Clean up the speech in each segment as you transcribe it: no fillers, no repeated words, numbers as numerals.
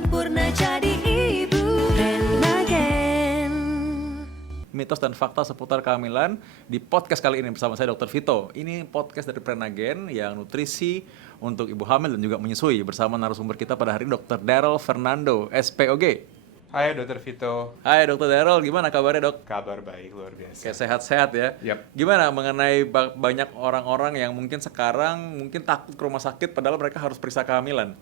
sempurna jadi ibu. Renagen. Mitos dan fakta seputar kehamilan di podcast kali ini bersama saya Dr. Vito. Ini podcast dari Prenagen yang nutrisi untuk ibu hamil dan juga menyusui bersama narasumber kita pada hari ini Dr. Daryl Fernando, SPOG. Hai Dr. Vito, Hai Dr. Daryl, gimana kabarnya dok? kabar baik luar biasa. Kayak sehat-sehat ya? Yap. Gimana mengenai banyak orang-orang yang mungkin sekarang mungkin takut ke rumah sakit padahal mereka harus periksa kehamilan?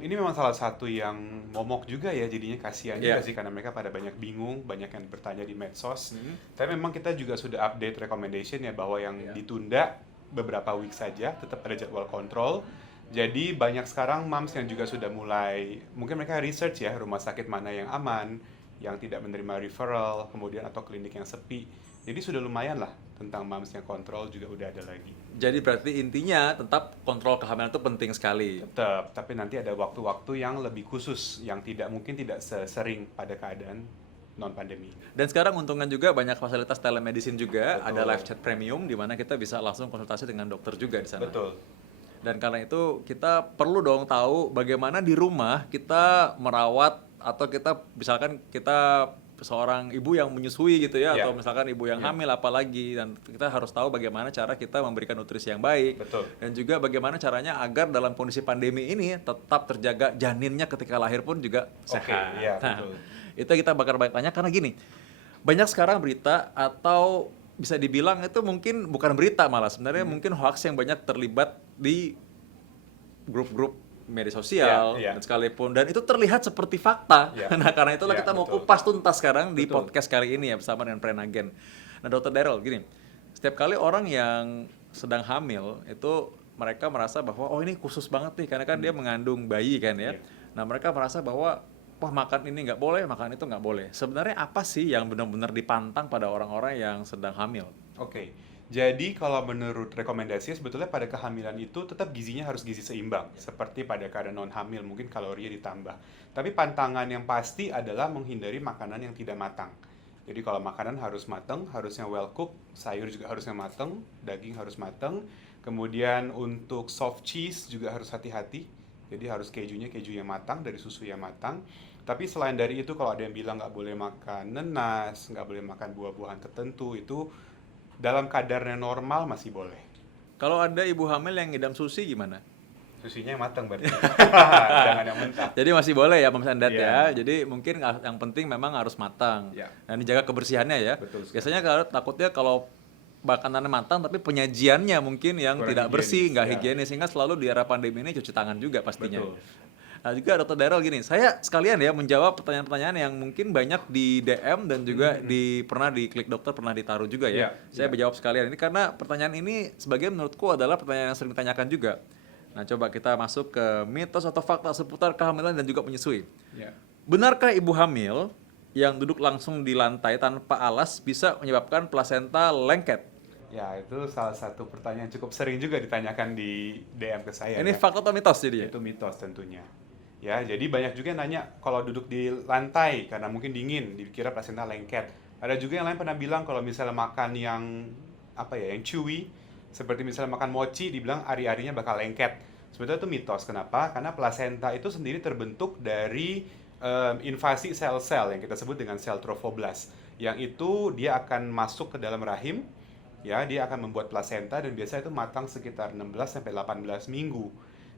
Ini memang salah satu yang momok juga ya, jadinya kasihan Iya. juga sih karena mereka pada banyak bingung, banyak yang bertanya di medsos. Tapi memang kita juga sudah update recommendation ya bahwa yang Iya. ditunda beberapa week saja, tetap ada jadwal kontrol. Jadi banyak sekarang moms yang juga sudah mulai, mungkin mereka research ya rumah sakit mana yang aman, yang tidak menerima referral, kemudian atau klinik yang sepi. Jadi sudah lumayan lah tentang moms yang kontrol juga udah ada lagi. Jadi berarti intinya tetap kontrol kehamilan itu penting sekali. Tetap, tapi nanti ada waktu-waktu yang lebih khusus yang mungkin tidak sesering pada keadaan non pandemi. Dan sekarang untungnya juga banyak fasilitas telemedicine juga, Betul. ada live chat premium di mana kita bisa langsung konsultasi dengan dokter juga di sana. Betul. Dan karena itu kita perlu dong tahu bagaimana di rumah kita merawat atau kita misalkan kita seorang ibu yang menyusui gitu ya, Ya. atau misalkan ibu yang Ya. hamil apalagi, dan kita harus tahu bagaimana cara kita memberikan nutrisi yang baik. Betul. Dan juga bagaimana caranya agar dalam kondisi pandemi ini tetap terjaga janinnya ketika lahir pun juga sehat. iya, Nah, betul. itu kita bakal banyak tanya karena gini, banyak sekarang berita atau bisa dibilang itu mungkin bukan berita malah sebenarnya mungkin hoax yang banyak terlibat di grup-grup media sosial Iya, iya. dan sekalipun, dan itu terlihat seperti fakta. Iya. Nah karena itulah Iya, kita mau betul. kupas tuntas sekarang di Betul. podcast kali ini ya bersama dengan Prenagen. Nah Dr. Daryl gini, setiap kali orang yang sedang hamil itu mereka merasa bahwa oh ini khusus banget nih karena kan dia mengandung bayi kan ya. Iya. Nah mereka merasa bahwa wah makan ini nggak boleh, makan itu nggak boleh. Sebenarnya apa sih yang benar-benar dipantang pada orang-orang yang sedang hamil? Oke. Jadi kalau menurut rekomendasi sebetulnya pada kehamilan itu tetap gizinya harus gizi seimbang. Seperti pada keadaan non hamil mungkin kalorinya ditambah. Tapi pantangan yang pasti adalah menghindari makanan yang tidak matang. Jadi kalau makanan harus matang, harusnya well cooked, sayur juga harusnya matang, daging harus matang. Kemudian untuk soft cheese juga harus hati-hati. Jadi harus kejunya keju yang matang, dari susu yang matang. Tapi selain dari itu kalau ada yang bilang nggak boleh makan nenas, nggak boleh makan buah-buahan tertentu, itu dalam kadarnya normal masih boleh. Kalau ada ibu hamil yang ngidam sushi gimana? Susunya yang matang berarti. Jangan yang mentah. Jadi masih boleh ya Mams and Dad ya. Iya. Jadi mungkin yang penting memang harus matang. Iya. Dan dijaga kebersihannya ya. Betul sekali. Biasanya takutnya kalau makanannya matang tapi penyajiannya mungkin yang Kurang tidak bersih, higienis, nggak ya. higienis, sehingga selalu di era pandemi ini cuci tangan juga pastinya. Betul. Nah juga Dr. Daryl gini, saya sekalian ya menjawab pertanyaan-pertanyaan yang mungkin banyak di DM dan juga pernah di Klik Dokter pernah ditaruh juga ya. Iya, Saya iya. menjawab sekalian ini karena pertanyaan ini sebagian menurutku adalah pertanyaan yang sering ditanyakan juga. Nah coba kita masuk ke mitos atau fakta seputar kehamilan dan juga menyusui. Ya. Benarkah ibu hamil yang duduk langsung di lantai tanpa alas bisa menyebabkan plasenta lengket? Ya, itu salah satu pertanyaan cukup sering juga ditanyakan di DM ke saya. Ini ya. fakta atau mitos jadi ya? Itu mitos tentunya. Ya, jadi banyak juga yang nanya kalau duduk di lantai karena mungkin dingin, dikira plasenta lengket. Ada juga yang lain pernah bilang kalau misalnya makan yang yang chewy, seperti misalnya makan mochi, dibilang ari-arinya bakal lengket. Sebetulnya itu mitos. Kenapa? Karena plasenta itu sendiri terbentuk dari invasi sel-sel yang kita sebut dengan sel trofoblast. Yang itu dia akan masuk ke dalam rahim, ya, dia akan membuat plasenta dan biasanya itu matang sekitar 16 sampai 18 minggu.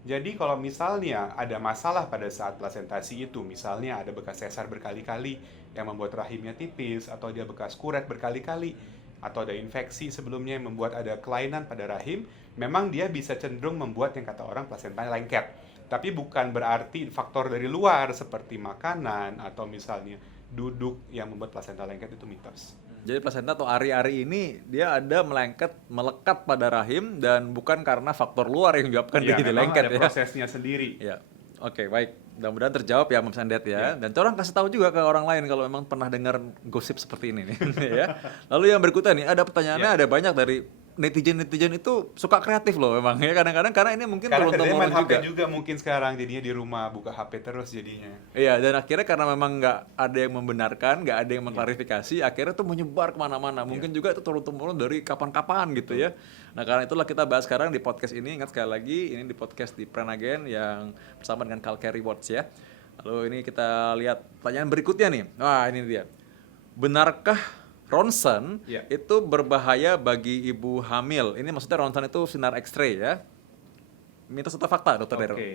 Jadi kalau misalnya ada masalah pada saat plasentasi itu, misalnya ada bekas sesar berkali-kali yang membuat rahimnya tipis, atau dia bekas kuret berkali-kali, atau ada infeksi sebelumnya yang membuat ada kelainan pada rahim, memang dia bisa cenderung membuat yang kata orang plasentanya lengket. Tapi bukan berarti faktor dari luar seperti makanan atau misalnya duduk yang membuat plasenta lengket itu mitos. Jadi plasenta atau ari-ari ini dia ada melekat pada rahim dan bukan karena faktor luar yang menyebabkan dia Ya, jadi memang lengket ada ya. prosesnya sendiri. Ya. Oke, baik. Mudah-mudahan terjawab ya Mams and Dad ya. Ya. Dan tolong kasih tahu juga ke orang lain kalau memang pernah dengar gosip seperti ini nih ya. Lalu yang berikutnya nih, ada pertanyaannya Ya. ada banyak dari netizen itu suka kreatif loh memang ya kadang-kadang karena ini mungkin Karena kerjanya turun-temurun main HP juga. juga mungkin sekarang, jadinya di rumah buka HP terus jadinya. Iya, dan akhirnya karena memang nggak ada yang membenarkan, nggak ada yang mengklarifikasi, akhirnya tuh menyebar kemana-mana. Mungkin juga itu turun-temurun dari kapan-kapan gitu ya. Nah, karena itulah kita bahas sekarang di podcast ini. Ingat sekali lagi, ini di podcast di Prenagen yang bersama dengan Kalkari Watch ya. Lalu ini kita lihat pertanyaan berikutnya nih. Wah, ini dia. Benarkah ronsen Ya. itu berbahaya bagi ibu hamil? Ini maksudnya ronsen itu sinar X-ray ya. Mitos atau fakta, Dokter Daryl? Oke.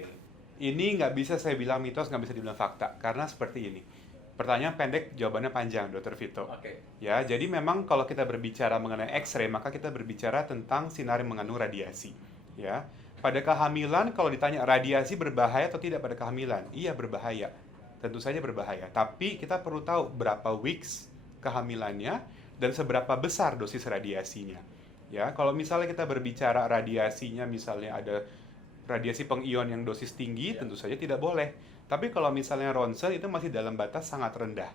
Ini nggak bisa saya bilang mitos, nggak bisa dibilang fakta. Karena seperti ini. Pertanyaan pendek, jawabannya panjang, Dokter Vito. Oke. Ya, jadi memang kalau kita berbicara mengenai X-ray, maka kita berbicara tentang sinar yang mengandung radiasi. Ya, pada kehamilan kalau ditanya radiasi berbahaya atau tidak pada kehamilan, iya berbahaya. Tentu saja berbahaya. Tapi kita perlu tahu berapa weeks kehamilannya dan seberapa besar dosis radiasinya. Ya, kalau misalnya kita berbicara radiasinya, misalnya ada radiasi pengion yang dosis tinggi, tentu saja tidak boleh. Tapi kalau misalnya ronsen itu masih dalam batas sangat rendah.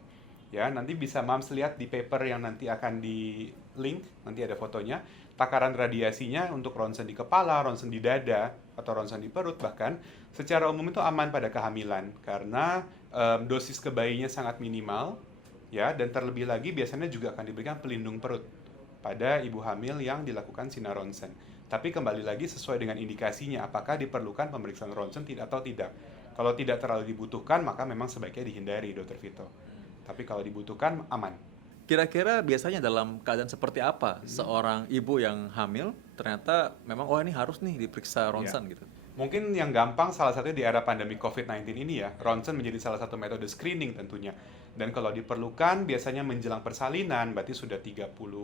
Ya, nanti bisa Mams lihat di paper yang nanti akan di link, nanti ada fotonya, takaran radiasinya untuk ronsen di kepala, ronsen di dada, atau ronsen di perut bahkan, secara umum itu aman pada kehamilan karena dosis ke bayinya sangat minimal, ya, dan terlebih lagi biasanya juga akan diberikan pelindung perut pada ibu hamil yang dilakukan sinar ronsen. Tapi kembali lagi sesuai dengan indikasinya, apakah diperlukan pemeriksaan ronsen atau tidak. Kalau tidak terlalu dibutuhkan, maka memang sebaiknya dihindari, Dr. Vito. Tapi kalau dibutuhkan, aman. Kira-kira biasanya dalam keadaan seperti apa seorang ibu yang hamil ternyata memang oh ini harus nih diperiksa ronsen gitu. Mungkin yang gampang salah satunya di era pandemi COVID-19 ini ya, ronsen menjadi salah satu metode screening tentunya. Dan kalau diperlukan biasanya menjelang persalinan, berarti sudah 37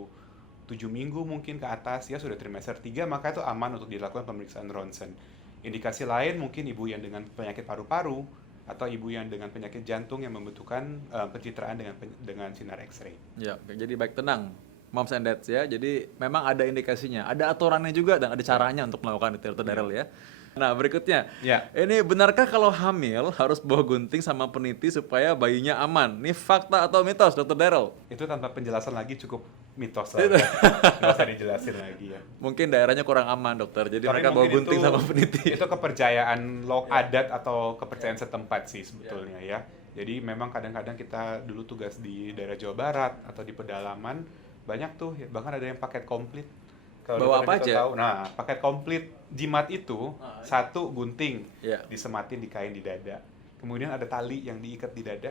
minggu mungkin ke atas ya, sudah trimester 3, maka itu aman untuk dilakukan pemeriksaan ronsen. Indikasi lain mungkin ibu yang dengan penyakit paru-paru atau ibu yang dengan penyakit jantung yang membutuhkan pencitraan dengan sinar X-ray. Ya, oke. Jadi baik tenang, moms and dads ya. Jadi memang ada indikasinya, ada aturannya juga dan ada caranya untuk melakukan itu, Dr. Daryl ya. Nah berikutnya, Ya. ini benarkah kalau hamil harus bawa gunting sama peniti supaya bayinya aman? Ini fakta atau mitos, Dr. Daryl? Itu tanpa penjelasan lagi cukup mitos lah. Nggak usah dijelasin lagi ya. Mungkin daerahnya kurang aman, dokter. Jadi Tapi mereka bawa mungkin gunting itu- sama peniti. Itu kepercayaan adat atau kepercayaan setempat sih sebetulnya ya. Jadi memang kadang-kadang kita dulu tugas di daerah Jawa Barat atau di pedalaman, banyak tuh, bahkan ada yang paket komplit. Kalau Bawa dokter apa kita aja? tahu, nah, paket komplit jimat itu satu gunting Iya. disematin di kain di dada. Kemudian ada tali yang diikat di dada.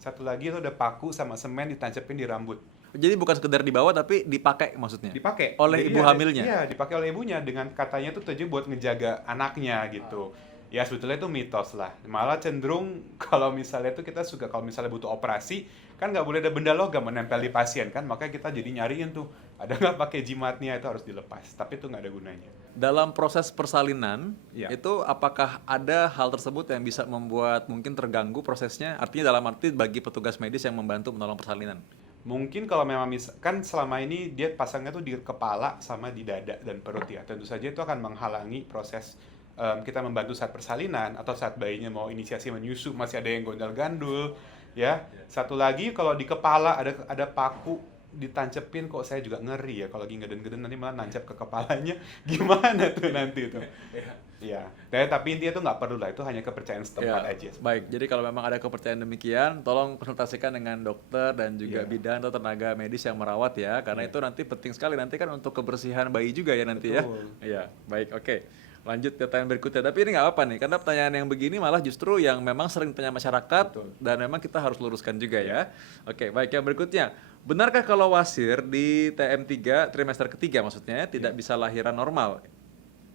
Satu lagi itu ada paku sama semen ditancapin di rambut. Jadi bukan sekedar dibawa tapi dipakai maksudnya? Dipakai Oleh Jadi ibu ada- hamilnya? Iya, dipakai oleh ibunya dengan katanya tuh tujuan buat ngejaga anaknya gitu. Ya sebetulnya itu mitos lah. Malah cenderung kalau misalnya tuh kita suka kalau misalnya butuh operasi kan nggak boleh ada benda logam menempel di pasien kan, makanya kita jadi nyariin tuh ada nggak pakai jimatnya, itu harus dilepas. Tapi itu nggak ada gunanya. Dalam proses persalinan, Ya. itu apakah ada hal tersebut yang bisa membuat mungkin terganggu prosesnya? Artinya dalam arti bagi petugas medis yang membantu menolong persalinan. Mungkin kalau memang kan selama ini dia pasangnya tuh di kepala sama di dada dan perut ya. Tentu saja itu akan menghalangi proses kita membantu saat persalinan atau saat bayinya mau inisiasi menyusu, masih ada yang gondal-gandul ya. Satu lagi kalau di kepala ada paku ditancepin, kok saya juga ngeri ya kalau lagi ngeden-ngeden nanti malah nancap ke kepalanya. Gimana tuh nanti itu? Iya. Tapi intinya tuh nggak perlu lah, itu hanya kepercayaan setempat Ya, aja. baik. Jadi kalau memang ada kepercayaan demikian, tolong konsultasikan dengan dokter dan juga Iya. bidan atau tenaga medis yang merawat ya, karena itu nanti penting sekali nanti kan untuk kebersihan bayi juga ya nanti Betul. ya. Iya, baik. Oke. Lanjut ke pertanyaan berikutnya. Tapi ini nggak apa nih, karena pertanyaan yang begini malah justru yang memang sering ditanya masyarakat Betul. dan memang kita harus luruskan juga ya. Oke, baik. Yang berikutnya, benarkah kalau wasir di TM3 trimester ketiga maksudnya tidak bisa lahiran normal?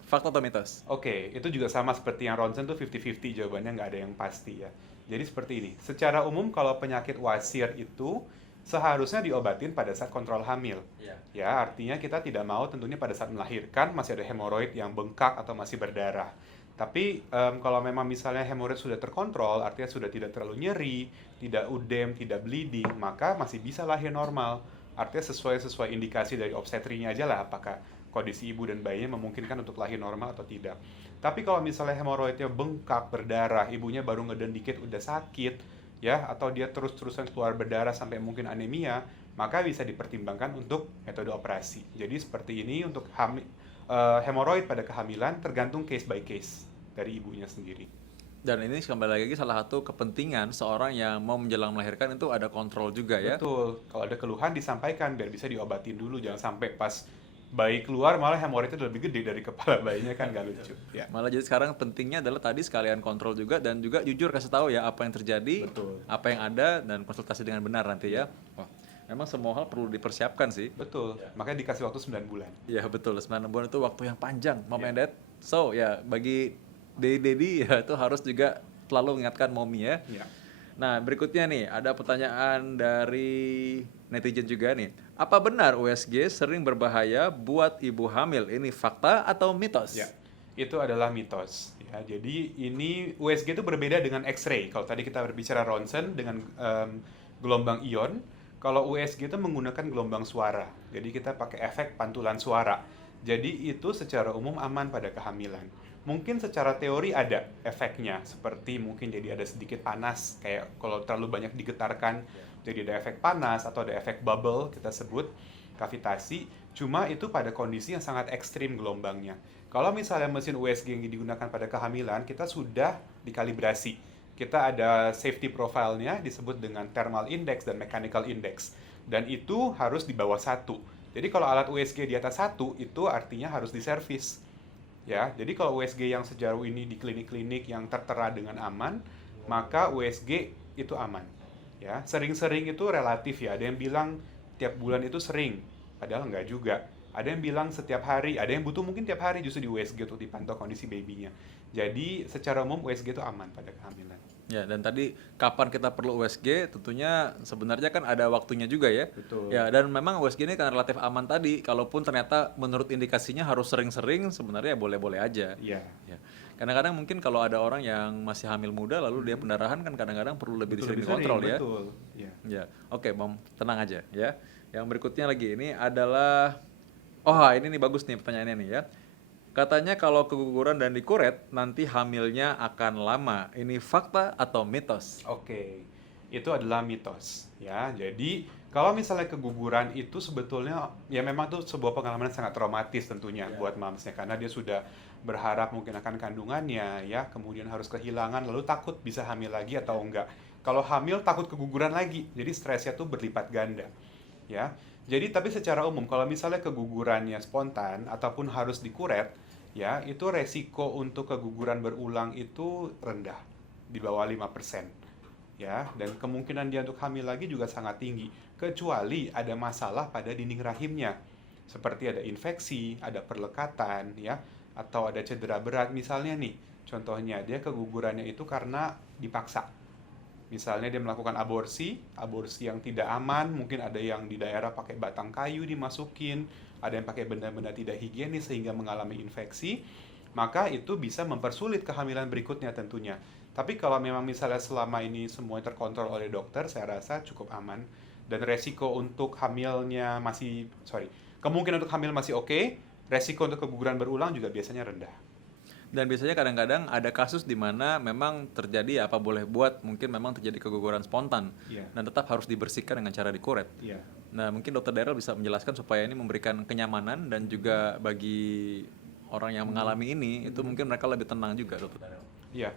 Fakta atau mitos? Oke, itu juga sama seperti yang ronsen tuh 50-50, jawabannya nggak ada yang pasti ya. Jadi seperti ini, secara umum kalau penyakit wasir itu seharusnya diobatin pada saat kontrol hamil. Iya. Ya, artinya kita tidak mau tentunya pada saat melahirkan masih ada hemoroid yang bengkak atau masih berdarah. Tapi kalau memang misalnya hemoroid sudah terkontrol, artinya sudah tidak terlalu nyeri, tidak udem, tidak bleeding, maka masih bisa lahir normal. Artinya sesuai indikasi dari obstetrinya aja lah, apakah kondisi ibu dan bayinya memungkinkan untuk lahir normal atau tidak. Tapi kalau misalnya hemoroidnya bengkak, berdarah, ibunya baru ngeden dikit udah sakit, ya, atau dia terus-terusan keluar berdarah sampai mungkin anemia, maka bisa dipertimbangkan untuk metode operasi. Jadi seperti ini untuk hemoroid pada kehamilan tergantung case by case dari ibunya sendiri. Dan ini kembali lagi salah satu kepentingan seorang yang mau menjelang melahirkan itu ada kontrol juga ya. Betul, kalau ada keluhan disampaikan biar bisa diobatin dulu, jangan sampai pas bayi keluar malah hemoroidnya lebih gede dari kepala bayinya, kan nggak lucu. Ya. Malah jadi sekarang pentingnya adalah tadi sekalian kontrol juga dan juga jujur kasih tahu ya apa yang terjadi, Betul. apa yang ada dan konsultasi dengan benar nanti ya. Wah, memang semua hal perlu dipersiapkan sih. Betul, makanya dikasih waktu 9 bulan. Ya betul, 9 bulan itu waktu yang panjang, Mom and Dad. So ya bagi Daddy ya itu harus juga selalu mengingatkan mommy ya. Ya. Nah berikutnya nih ada pertanyaan dari netizen juga nih. Apa benar USG sering berbahaya buat ibu hamil? Ini fakta atau mitos? Ya, itu adalah mitos. Ya, jadi ini USG itu berbeda dengan X-ray. Kalau tadi kita berbicara ronsen dengan gelombang ion, kalau USG itu menggunakan gelombang suara. Jadi kita pakai efek pantulan suara. Jadi itu secara umum aman pada kehamilan. Mungkin secara teori ada efeknya, seperti mungkin jadi ada sedikit panas, kayak kalau terlalu banyak digetarkan, jadi ada efek panas atau ada efek bubble, kita sebut kavitasi. Cuma itu pada kondisi yang sangat ekstrim gelombangnya. Kalau misalnya mesin USG yang digunakan pada kehamilan, kita sudah dikalibrasi. Kita ada safety profile-nya disebut dengan thermal index dan mechanical index. Dan itu harus di bawah 1. Jadi kalau alat USG di atas 1, itu artinya harus diservis. Ya, jadi kalau USG yang sejauh ini di klinik-klinik yang tertera dengan aman, maka USG itu aman. Ya, sering-sering itu relatif ya. Ada yang bilang tiap bulan itu sering, padahal enggak juga. Ada yang bilang setiap hari, ada yang butuh mungkin tiap hari justru di USG untuk dipantau kondisi babynya. Jadi secara umum USG itu aman pada kehamilan. Ya, dan tadi kapan kita perlu USG tentunya sebenarnya kan ada waktunya juga ya. Betul. Ya, dan memang USG ini kan relatif aman tadi. Kalaupun ternyata menurut indikasinya harus sering-sering, sebenarnya boleh-boleh aja. Iya. Ya. Kadang-kadang mungkin kalau ada orang yang masih hamil muda lalu dia pendarahan kan kadang-kadang perlu lebih sering dikontrol ya. Betul. Ya. Ya. Oke, Mom, tenang aja ya. Yang berikutnya lagi ini adalah ini nih bagus nih pertanyaannya nih ya. Katanya kalau keguguran dan dikuret, nanti hamilnya akan lama. Ini fakta atau mitos? Oke, itu adalah mitos ya. Jadi kalau misalnya keguguran itu sebetulnya ya memang itu sebuah pengalaman yang sangat traumatis tentunya buat mamsnya, karena dia sudah berharap mungkin akan kandungannya ya, kemudian harus kehilangan, lalu takut bisa hamil lagi atau enggak. Kalau hamil takut keguguran lagi, jadi stresnya tuh berlipat ganda ya. Jadi tapi secara umum kalau misalnya kegugurannya spontan ataupun harus dikuret, ya itu resiko untuk keguguran berulang itu rendah, di bawah 5%. Ya, dan kemungkinan dia untuk hamil lagi juga sangat tinggi, kecuali ada masalah pada dinding rahimnya. Seperti ada infeksi, ada perlekatan, ya, atau ada cedera berat. Misalnya nih, contohnya dia kegugurannya itu karena dipaksa. Misalnya dia melakukan aborsi yang tidak aman, mungkin ada yang di daerah pakai batang kayu dimasukin, ada yang pakai benda-benda tidak higienis sehingga mengalami infeksi, maka itu bisa mempersulit kehamilan berikutnya tentunya. Tapi kalau memang misalnya selama ini semua terkontrol oleh dokter, saya rasa cukup aman, dan resiko untuk hamilnya kemungkinan untuk hamil masih oke, resiko untuk keguguran berulang juga biasanya rendah. Dan biasanya kadang-kadang ada kasus di mana memang terjadi apa boleh buat, mungkin memang terjadi keguguran spontan dan tetap harus dibersihkan dengan cara dikuret. Nah, mungkin Dokter Daryl bisa menjelaskan supaya ini memberikan kenyamanan dan juga bagi orang yang mengalami ini itu mungkin mereka lebih tenang juga, Dokter Daryl. Iya,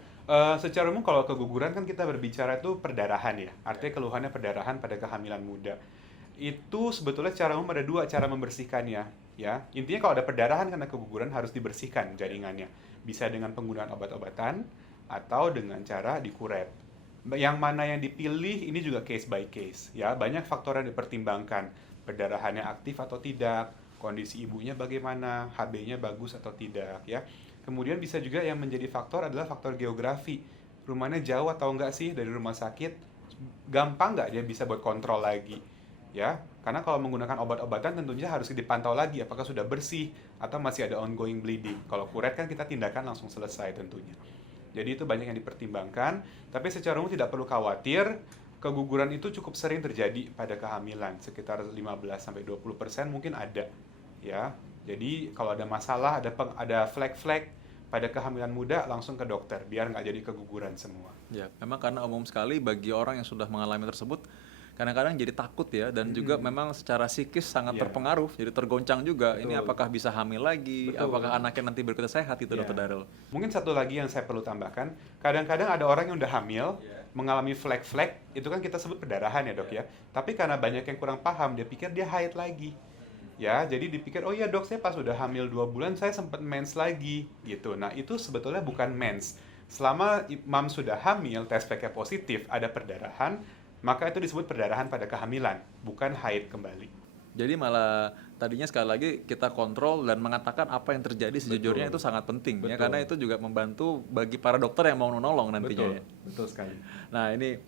secara umum kalau keguguran kan kita berbicara itu perdarahan ya, artinya keluhannya perdarahan pada kehamilan muda. Itu sebetulnya secara umum ada dua cara membersihkannya, ya. Intinya kalau ada perdarahan karena keguguran harus dibersihkan jaringannya. Bisa dengan penggunaan obat-obatan atau dengan cara dikuret. Yang mana yang dipilih ini juga case by case, ya. Banyak faktor yang dipertimbangkan, perdarahannya aktif atau tidak, kondisi ibunya bagaimana, HB-nya bagus atau tidak, ya. Kemudian bisa juga yang menjadi faktor adalah faktor geografi. Rumahnya jauh atau enggak sih dari rumah sakit? Gampang nggak dia bisa buat kontrol lagi? Ya, karena kalau menggunakan obat-obatan tentunya harus dipantau lagi apakah sudah bersih atau masih ada ongoing bleeding. Kalau kuret kan kita tindakan langsung selesai tentunya. Jadi itu banyak yang dipertimbangkan, tapi secara umum tidak perlu khawatir. Keguguran itu cukup sering terjadi pada kehamilan, sekitar 15-20% mungkin ada. Ya, jadi kalau ada masalah, ada flag-flag pada kehamilan muda langsung ke dokter biar nggak jadi keguguran semua. Ya, memang karena umum sekali bagi orang yang sudah mengalami tersebut, kadang-kadang jadi takut ya, dan juga memang secara psikis sangat Iya. terpengaruh, jadi tergoncang juga. Ini Betul. apakah bisa hamil lagi, Betul. apakah anaknya nanti berikutnya sehat itu, Iya. Dokter Darul. Mungkin satu lagi yang saya perlu tambahkan, kadang-kadang ada orang yang udah hamil, mengalami flek-flek, itu kan kita sebut perdarahan ya dok ya. Tapi karena banyak yang kurang paham, dia pikir dia haid lagi. Ya, jadi dipikir, oh iya dok, saya pas udah hamil 2 bulan, saya sempat mens lagi, gitu. Nah, itu sebetulnya bukan mens. Selama mam sudah hamil, tes speknya positif, ada perdarahan, maka itu disebut perdarahan pada kehamilan, bukan haid kembali. Jadi malah tadinya sekali lagi kita kontrol dan mengatakan apa yang terjadi sejujurnya itu sangat penting ya, Betul. karena itu juga membantu bagi para dokter yang mau menolong nantinya ya. Betul sekali. Nah, ini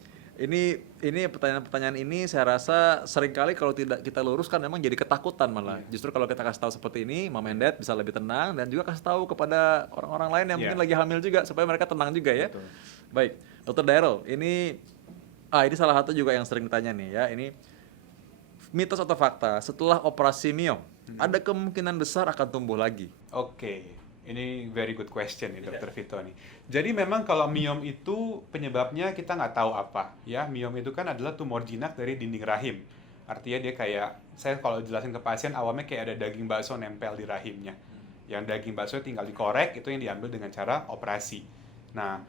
pertanyaan-pertanyaan ini saya rasa seringkali kalau tidak kita luruskan memang jadi ketakutan malah. Justru kalau kita kasih tahu seperti ini, Mom and Dad bisa lebih tenang, dan juga kasih tahu kepada orang-orang lain yang mungkin lagi hamil juga supaya mereka tenang juga ya. Betul. Baik, Dokter Daryl, ini salah satu juga yang sering ditanya nih ya. Ini mitos atau fakta, setelah operasi miom, ada kemungkinan besar akan tumbuh lagi. Oke, ini very good question nih Dr. Vito nih. Jadi memang kalau miom itu penyebabnya kita nggak tahu apa. Ya, miom itu kan adalah tumor jinak dari dinding rahim. Artinya dia kayak, saya kalau jelasin ke pasien awalnya kayak ada daging bakso nempel di rahimnya. Yang daging bakso tinggal dikorek, itu yang diambil dengan cara operasi. Nah,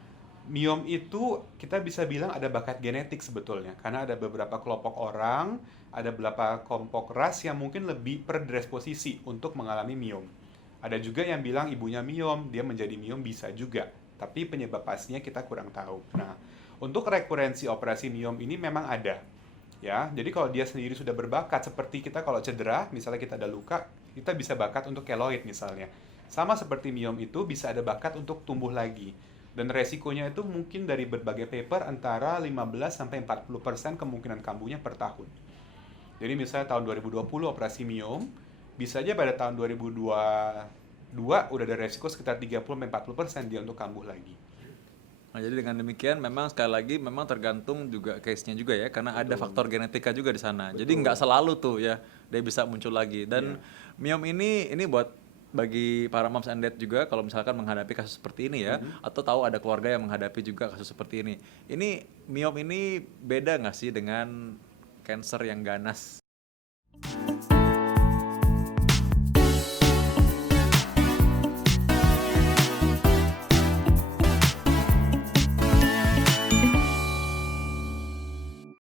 miom itu kita bisa bilang ada bakat genetik sebetulnya. Karena ada beberapa kelompok orang, ada beberapa kelompok ras yang mungkin lebih predisposisi untuk mengalami miom. Ada juga yang bilang ibunya miom, dia menjadi miom bisa juga. Tapi penyebab pastinya kita kurang tahu. Nah, untuk rekurensi operasi miom ini memang ada. Ya, jadi kalau dia sendiri sudah berbakat, seperti kita kalau cedera, misalnya kita ada luka, kita bisa bakat untuk keloid misalnya. Sama seperti miom itu bisa ada bakat untuk tumbuh lagi. Dan resikonya itu mungkin dari berbagai paper antara 15-40% kemungkinan kambuhnya per tahun. Jadi misalnya tahun 2020 operasi miom, bisa aja pada tahun 2022 udah ada resiko sekitar 30-40% dia untuk kambuh lagi. Nah, jadi dengan demikian memang sekali lagi memang tergantung juga case-nya juga ya, karena ada faktor genetika juga di sana. Jadi nggak selalu tuh ya dia bisa muncul lagi. Dan miom ini buat bagi para moms and dad juga kalau misalkan menghadapi kasus seperti ini ya, atau tahu ada keluarga yang menghadapi juga kasus seperti ini. Ini miom ini beda nggak sih dengan cancer yang ganas?